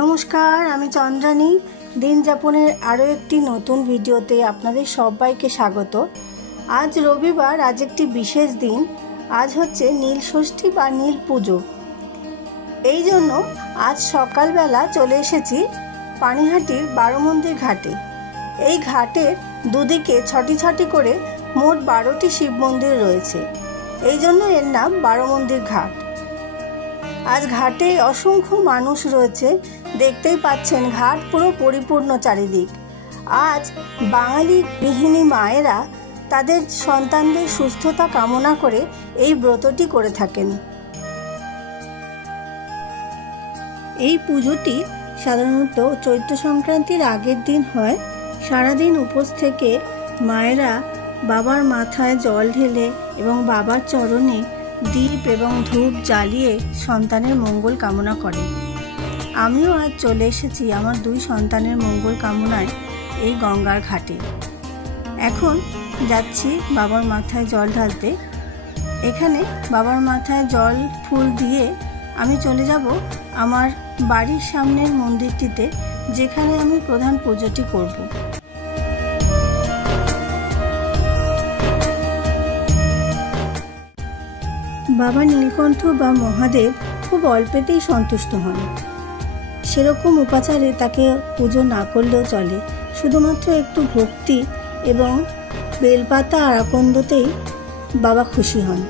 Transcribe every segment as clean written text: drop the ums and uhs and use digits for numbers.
নমস্কার, আমি চন্দ্রানী। দিন যাপনের আরও একটি নতুন ভিডিওতে আপনাদের সবাইকে স্বাগত। আজ রবিবার, আজ একটি বিশেষ দিন। আজ হচ্ছে নীল ষষ্ঠী বা নীল পুজো। এই জন্য আজ সকালবেলা চলে এসেছি পানিহাটির বারোমন্দির ঘাটে। এই ঘাটের দুদিকে ছটি ছটি করে মোট 12টি শিব মন্দির রয়েছে, এই জন্য এর নাম বারোমন্দির ঘাট। আজ ঘাটে অসংখ্য মানুষ রয়েছে, দেখতেই পাচ্ছেন ঘাট পুরো পরিপূর্ণ চারিদিক। আজ বাঙালি গৃহিণী মায়েরা তাদের সন্তানদের সুস্থতা কামনা করে এই ব্রতটি করে থাকেন। এই পুজোটি সাধারণত চৈত্র সংক্রান্তির আগের দিন হয়। সারাদিন উপোস থেকে মায়েরা বাবার মাথায় জল ঢেলে এবং বাবার চরণে দীপ এবং ধূপ জ্বালিয়ে সন্তানের মঙ্গল কামনা করেন। আমিও আজ চলে এসেছি আমার 2 সন্তানের মঙ্গল কামনায় এই গঙ্গার ঘাটে। এখন যাচ্ছি বাবার মাথায় জল ঢালতে। এখানে বাবার মাথায় জল ফুল দিয়ে আমি চলে যাব আমার বাড়ির সামনের মন্দিরটিতে, যেখানে আমি প্রধান পুজোটি করব। বাবা নীলকণ্ঠ বা মহাদেব খুব অল্পেতেই সন্তুষ্ট হন। সেরকম উপাচারে তাকে পুজো না করলেও চলে, শুধুমাত্র একটু ভক্তি এবং বেলপাতা আর আকন্দতেই বাবা খুশি হন।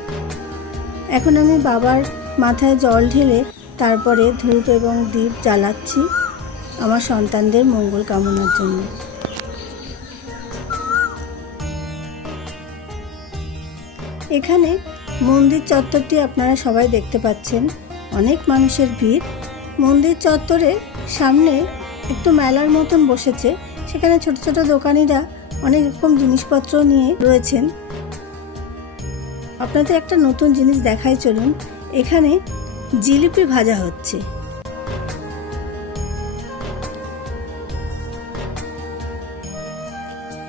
এখন আমি বাবার মাথায় জল ঢেলে তারপরে ধূপ এবং দীপ জ্বালাচ্ছি আমার সন্তানদের মঙ্গল কামনার জন্য। এখানে মন্দির চত্বরটি আপনারা সবাই দেখতে পাচ্ছেন, অনেক মানুষের ভিড়। মন্দির চত্বরের সামনে একটু মেলার মতন বসেছে, সেখানে ছোট ছোট দোকানিরা অনেক রকম জিনিসপত্র নিয়ে রয়েছেন। আপনাদের একটা নতুন জিনিস দেখাই, চলুন। এখানে জিলিপি ভাজা হচ্ছে।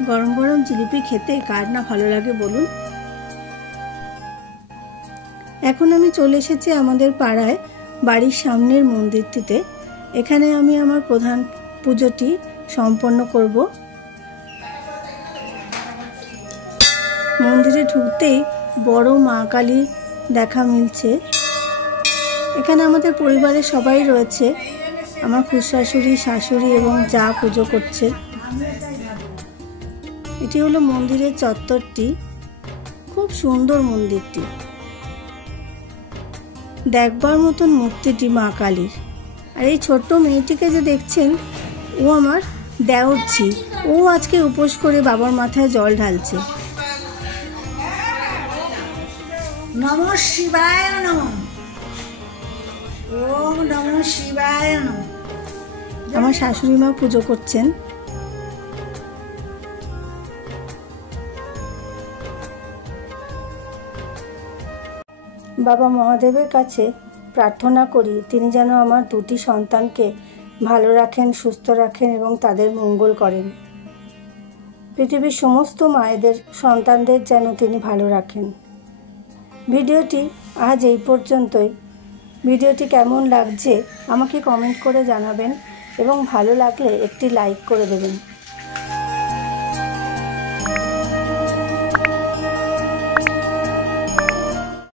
গরম গরম জিলিপি খেতে কার না ভালো লাগে বলুন। এখন আমি চলে এসেছি আমাদের পাড়ায় বাড়ির সামনের মন্দিরটিতে। এখানে আমি আমার প্রধান পুজোটি সম্পন্ন করব। মন্দিরে ঢুকতেই বড় মা কালী দেখা মিলছে। এখানে আমাদের পরিবারের সবাই রয়েছে, আমার খুড়শাশুড়ি, শাশুড়ি এবং যা পুজো করছে। এটি হলো মন্দিরের চত্বরটি, খুব সুন্দর মন্দিরটি। দেখবার মতন মূর্তিটি মা কালীর। আর এই ছোট্ট মেয়েটিকে যে দেখছেন, ও আমার দেওরঝি। ও আজকে উপোস করে বাবার মাথায় জল ঢালছে। নমঃ শিবায় নমঃ। ওম নমঃ শিবায় নমঃ। আমার শাশুড়ি মা পুজো করছেন। বাবা মহাদেবের কাছে প্রার্থনা করি তিনি যেন আমার 2টি সন্তানকে ভালো রাখেন, সুস্থ রাখেন এবং তাদের মঙ্গল করেন। পৃথিবীর সমস্ত মায়েদের সন্তানদের যেন তিনি ভালো রাখেন। ভিডিওটি আজ এই পর্যন্তই। ভিডিওটি কেমন লাগছে আমাকে কমেন্ট করে জানাবেন এবং ভালো লাগলে একটি লাইক করে দেবেন।